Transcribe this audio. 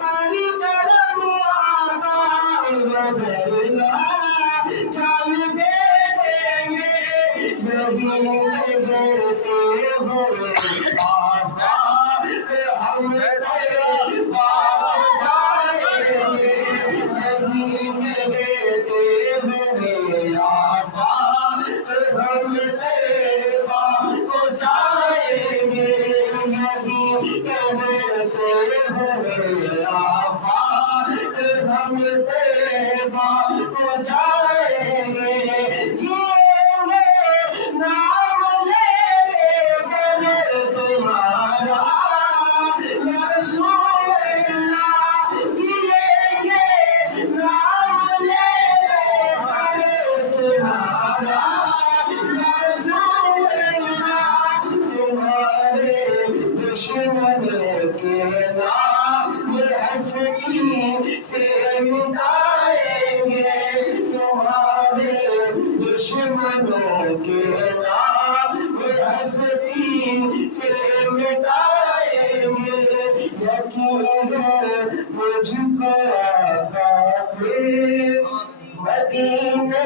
بڑی کرم آقا وگرنہ جان دے دیں گے یہی کہتے ہوئے آفاق ہم طیبہ کو جائیں گے یہی کہتے ہوئے آفاق ہم طیبہ کو جائیں گے یہی کہتے ہوئے آفاق ہم طیبہ کو جائیں گے جیئیں گے نام لے کر تمہارا یا رسول اللہ جیئیں گے نام لے کر تمہارا یا رسول اللہ تمہارے دشمن کے نام حسنی سے مٹائیں گے تمہارے دشمنوں کے نام حسنی سے مٹائیں گے یقین ہے مجھ کو آقا کے مدینے